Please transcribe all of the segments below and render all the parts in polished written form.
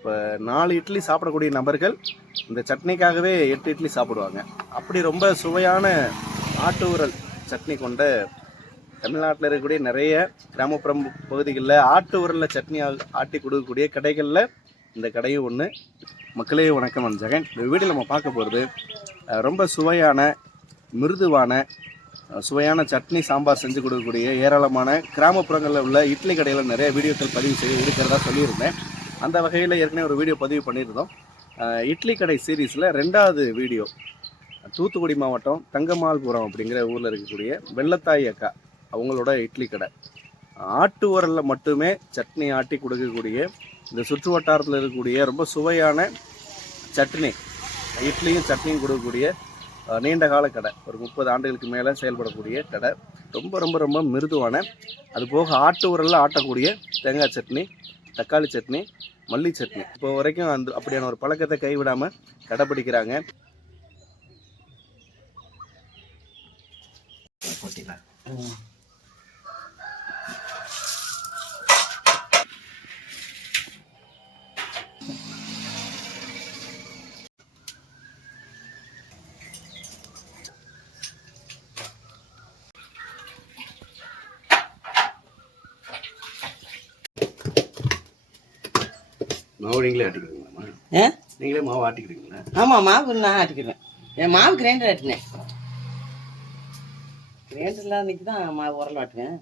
இப்போ 4 இட்லி சாப்பிடக்கூடிய நபர்கள் இந்த சட்னிக்காகவே 8 இட்லி சாப்பிடுவாங்க. அப்படி ரொம்ப சுவையான ஆட்டு ஊரல் சட்னி கொண்ட தமிழ்நாட்டில் இருக்கக்கூடிய நிறைய கிராமப்புற பகுதிகளில் ஆட்டு ஊரலில் சட்னி ஆட்டி கொடுக்கக்கூடிய கடைகளில் இந்த கடையும் ஒன்று. மக்களே வணக்கம், நான் ஜெகன். இந்த வீடியோவில் நம்ம பார்க்க போகிறது ரொம்ப சுவையான மிருதுவான சுவையான சட்னி சாம்பார் செஞ்சு கொடுக்கக்கூடிய ஏராளமான கிராமப்புறங்களில் உள்ள இட்லி கடையில் நிறைய வீடியோக்கள் பதிவு செய்து இருக்கிறதா சொல்லியிருந்தேன். அந்த வகையில் ஏற்கனவே ஒரு வீடியோ பதிவு பண்ணியிருந்தோம். இட்லி கடை சீரீஸில் 2வது வீடியோ தூத்துக்குடி மாவட்டம் தங்கமால்புரம் அப்படிங்கிற ஊரில் இருக்கக்கூடிய வெள்ளத்தாய் அக்கா அவங்களோட இட்லி கடை. ஆட்டு உரலில் மட்டுமே சட்னி ஆட்டி கொடுக்கக்கூடிய இந்த சுற்று வட்டாரத்தில் இருக்கக்கூடிய ரொம்ப சுவையான சட்னி இட்லியும் சட்னியும் கொடுக்கக்கூடிய நீண்ட கால கடை. ஒரு 30 ஆண்டுகளுக்கு மேலே செயல்படக்கூடிய கடை. ரொம்ப ரொம்ப ரொம்ப மிருதுவான, அது போக ஆட்டு உரலில் ஆட்டக்கூடிய தேங்காய் சட்னி, தக்காளி சட்னி, மல்லி சட்னி இப்போ வரைக்கும் அப்படியான ஒரு பழக்கத்தை கைவிடாமல் கடைப்பிடிக்கிறாங்க. மாவு நீங்களே ஆட்டிக்கிறீங்களா? நீங்களே மாவு ஆட்டிக்கிறீங்களா? ஆமாம், மாவு நான் ஆட்டிக்கிறேன். என் மாவு கிரைண்டர் ஆட்டினேன். கிரைண்டரில் அன்றைக்கி தான் மாவு உரல் ஆட்டுவேன்.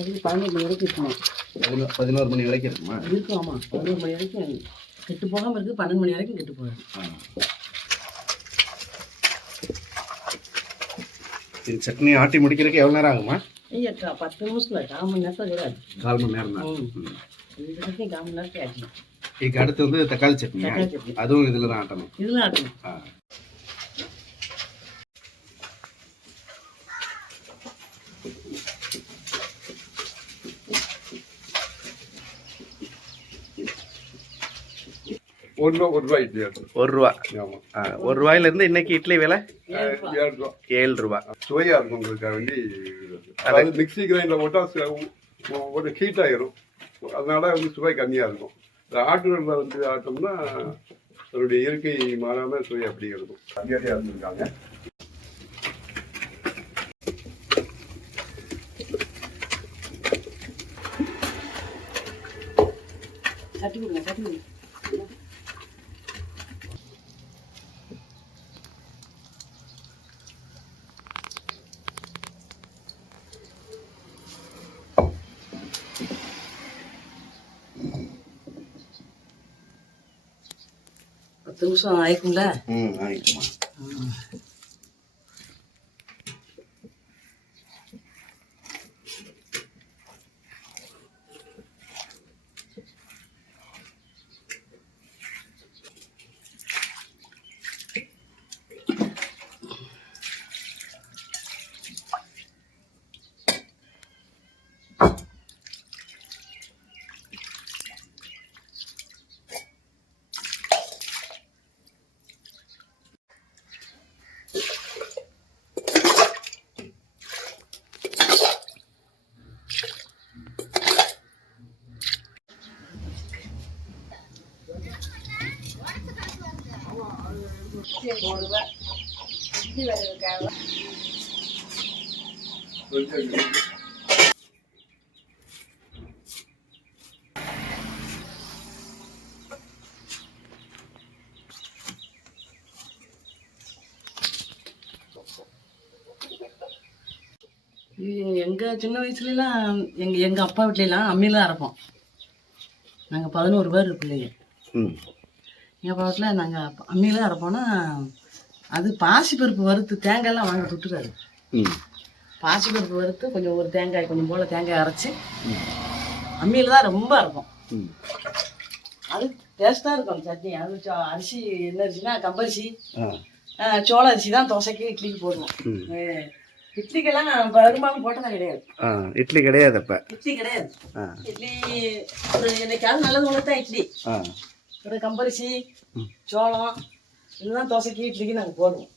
அது 11 மணி வரைக்கும் இருக்குமா? 11 மணி வரைக்கும் இருக்குமா? இருக்கும். ஆமாம், 11 மணி வரைக்கும் கெட்டு போகாமல் இருக்குது. 12 மணி வரைக்கும் கெட்டு போகாது. இது சட்னி ஆட்டி முடிக்கிறதுக்கு எவ்வளோ நேரம் ஆகுமா? ஐயா, 10 நிமிஷத்தில் 1/4 மணி நேரத்தில் கூட ஆச்சு. 1/4 மணி நேரம் தான். இந்த சட்னி 1/4 மணி நேரத்தில் ஆச்சு. இதுக்கு அடுத்து வந்து தக்காளி சட்னி. அதுவும் இதில் தான் ஆட்டணும். இதெல்லாம் ஆட்டணும். ஒரு ரூபாயிலிருந்து இன்னைக்கு இட்லி விலை 7 ரூபா. சுவையா இருக்கும் உங்களுக்கு வேண்டி. அதாவது மிக்சி கிரைண்டர் போட்டால் ஒரு ஹீட் ஆயிரும், அதனால வந்து சுவை கம்மியாக இருக்கும். இந்த ஆட்டுகளில் வந்து ஆட்டோம்னா அதனுடைய இயற்கை மாறாமல் சுவை அப்படியே இருக்கும். அதிகாரியாக இருந்திருக்காங்க. தட்டி கொடுங்க, தட்டி கொடுங்க. நிமிஷம் ஆயிக்கும்ல. ஆயிக்குமா? எங்கள் சின்ன வயசுலலாம் எங்கள் அப்பா வீட்லலாம் அம்மியில் அரைப்போம். நாங்கள் 11 பேர் பிள்ளைங்க. எங்கள் அப்பா வீட்டில் நாங்கள் அம்மியில் அரைப்போம்னா அது பாசி பருப்பு வறுத்து தேங்காயெல்லாம் வாங்க தொட்டுறாரு. பாசிப்பருப்பு வறுத்து கொஞ்சம் ஒரு தேங்காய் கொஞ்சம் போல் தேங்காய் அரைச்சி அம்மியில் தான் ரொம்ப இருக்கும். அது டேஸ்ட்டாக இருக்கும் சட்னி. அது அரிசி என்ன அரிசினா கம்பரிசி, சோள அரிசி தான் தோசைக்கு இட்லிக்கு போடுவோம். இட்லிக்கெல்லாம் நான் பெரும்பாலும் போட்டதா கிடையாது. இட்லி கிடையாது. அப்போ இட்லி கிடையாது. இட்லி ஒரு என்னைக்காவது நல்லது ஒன்று தான் இட்லி. ஒரு கம்பரிசி, சோளம் இதுதான் தோசைக்கு இட்லிக்கு நாங்கள் போடுவோம்.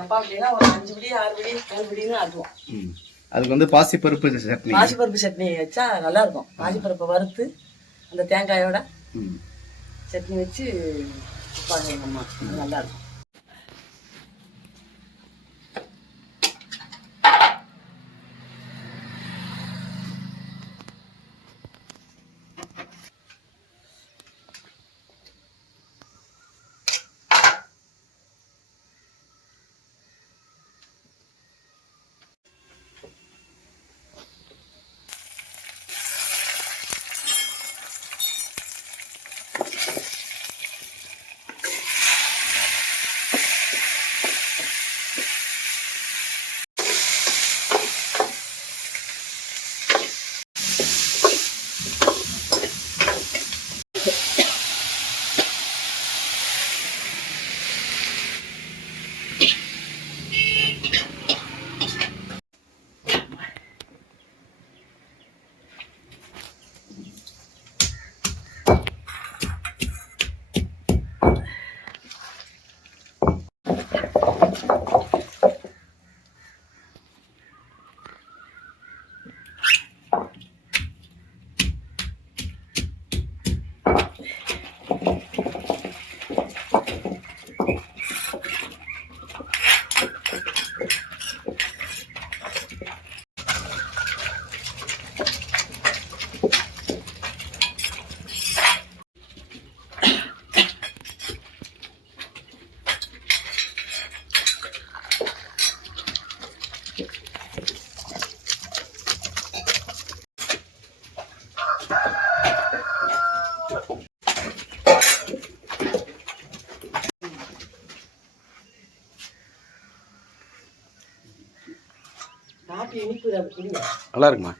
அப்பா அப்படின்னா ஒரு 5 படி 6 படி 7 படின்னு ஆட்டுவோம். அதுக்கு வந்து பாசிப்பருப்பு சட்னி. பாசிப்பருப்பு சட்னி வச்சா நல்லா இருக்கும். பாசிப்பருப்பை வறுத்து அந்த தேங்காயோட சட்னி வச்சு வைப்பாங்க எங்கள் அம்மா. நல்லா இருக்கும். காப்பி இனிப்பு அப்படி குடிங்க. நல்லா இருக்குமா?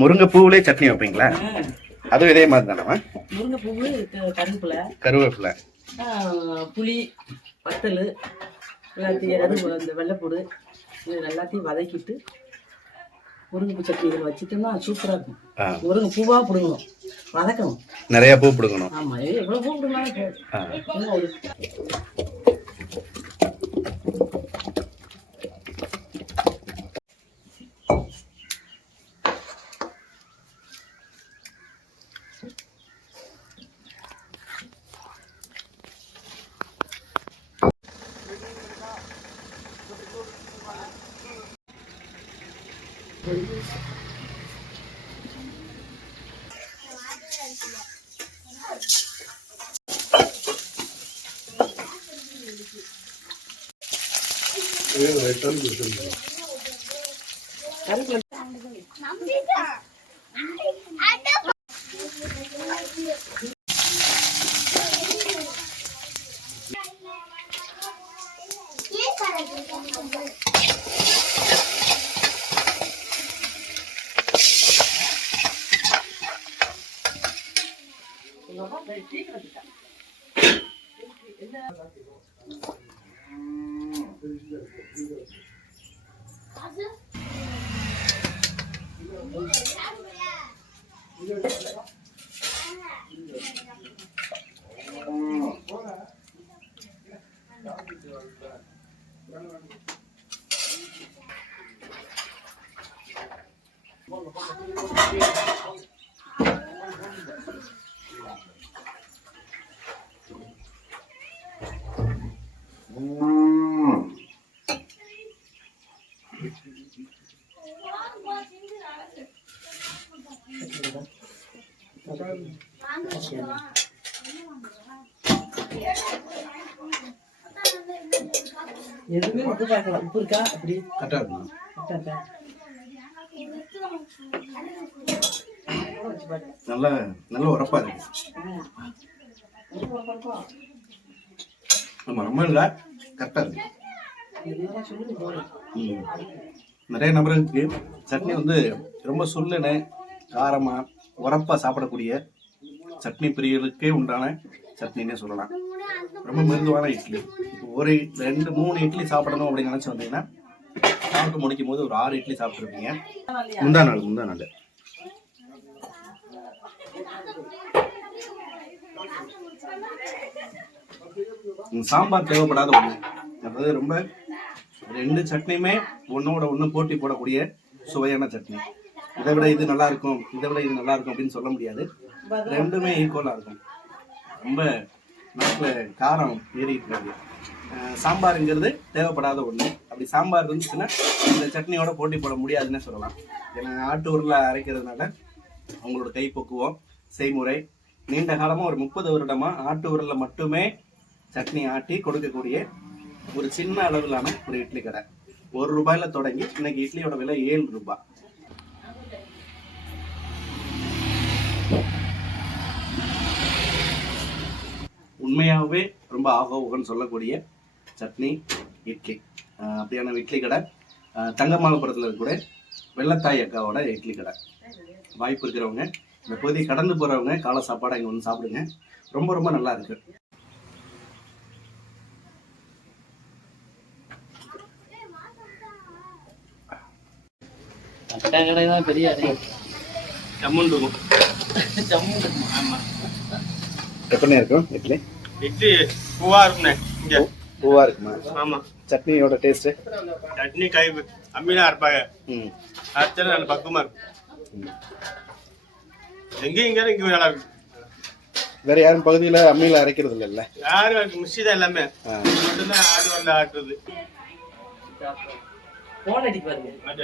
முருங்கைப்பூவிலே சட்னி வைப்பீங்களா? அதுவும் இதே மாதிரி தானே? முருங்கைப்பூவு, கருவேப்பிலை, புளி, வத்தல் எல்லாத்தையும் இந்த வெள்ளைப்பூடு இது எல்லாத்தையும் வதக்கிட்டு முருங்கைப்பூ சட்னி இதில் வச்சுட்டோம்னா சூப்பராக இருக்கும். முருங்கை பூவாக பிடுங்கணும், வதக்கணும், நிறைய பூ பிடுங்கணும். ஆமாம், எவ்வளோ பூ பிடுங்கனாலும் எதுவுமே உப்பு பார்க்கலாம். உப்பு இருக்கா? அப்படி கரெக்டாக இருக்கும். கரெக்டா நல்ல நல்ல உரப்பா இருக்கு. ஆமா, ரொம்ப இல்லை, கரெக்டாக இருக்கு. நிறைய நபர்களுக்கு சட்னி வந்து ரொம்ப சுல்லுன்னு காரமா உரப்பா சாப்பிடக்கூடிய சட்னி பிரியர்களுக்கே உண்டான சட்னின்னே சொல்லலாம். ரொம்ப மிருதுவான இட்லி. இப்போ ஒரு 2-3 இட்லி சாப்பிடணும் அப்படின்னு நினைச்சு வந்தீங்கன்னா சாப்பிட்டு முடிக்கும் போது ஒரு 6 இட்லி சாப்பிட்டுருப்பீங்க. முந்தா நாள் சாம்பார் தேவைப்படாத ஒண்ணு. அதாவது ரொம்ப 2 சட்னியுமே ஒன்னோட ஒண்ணு போட்டி போடக்கூடிய சுவையான சட்னி. இதை விட இது நல்லா இருக்கும், இதை விட இது நல்லா இருக்கும் அப்படின்னு சொல்ல முடியாது. ரெண்டுமே ஈக்குவலா இருக்கும். ரொம்ப நாட்டில் காரம் ஏறிட்டு இருக்கு. சாம்பாருங்கிறது தேவைப்படாத ஒண்ணு. அப்படி சாம்பார் இருந்துச்சுன்னா இந்த சட்னியோட போட்டி போட முடியாதுன்னு சொல்லலாம். ஏன்னா ஆட்டு உருளை அரைக்கிறதுனால அவங்களோட கைப்பக்குவம், செய்முறை நீண்ட காலமா ஒரு 30 வருடமா ஆட்டு உருளை மட்டுமே சட்னி ஆட்டி கொடுக்கக்கூடிய ஒரு சின்ன அளவிலான ஒரு இட்லி கடை. ₹1 தொடங்கி இன்னைக்கு இட்லியோட விலை ₹7. உண்மையாகவே ரொம்ப ஆகோகன்னு சொல்லக்கூடிய சட்னி இட்லி. அப்படியான இட்லி கடை தங்கமாலபுரத்தில் இருக்கக்கூடிய வெள்ளத்தாய் அக்காவோட இட்லி கடை. வாய்ப்பு இருக்கிறவங்க இந்த பகுதியை கடந்து போறவங்க காலை சாப்பாடை இங்கே வந்து சாப்பிடுங்க. ரொம்ப ரொம்ப நல்லா இருக்கு. கடை தான் பெரிய ஜம்முன் இருக்கும். ஆமா, எப்படி இருக்கும் இட்லி? இட்லி பூவா இருக்குண்ணே. இங்க பூவா இருக்குமா? ஆமா. சட்னியோட டேஸ்ட்? சட்னி கை அம்மிலாம் அரைப்பாங்க. அரைச்சா நல்ல பக்குவமா இருக்கும். எங்கேயும் இங்கே இங்கே நல்லா இருக்கு. வேற யாரும் பகுதியில அம்மியில அரைக்கிறது இல்லைல்ல? யாரும் மிஷி தான் எல்லாமே. மட்டும்தான் ஆடு வந்து ஆட்டுறது. போன் அடிக்கு பாருங்க. ஆட்டு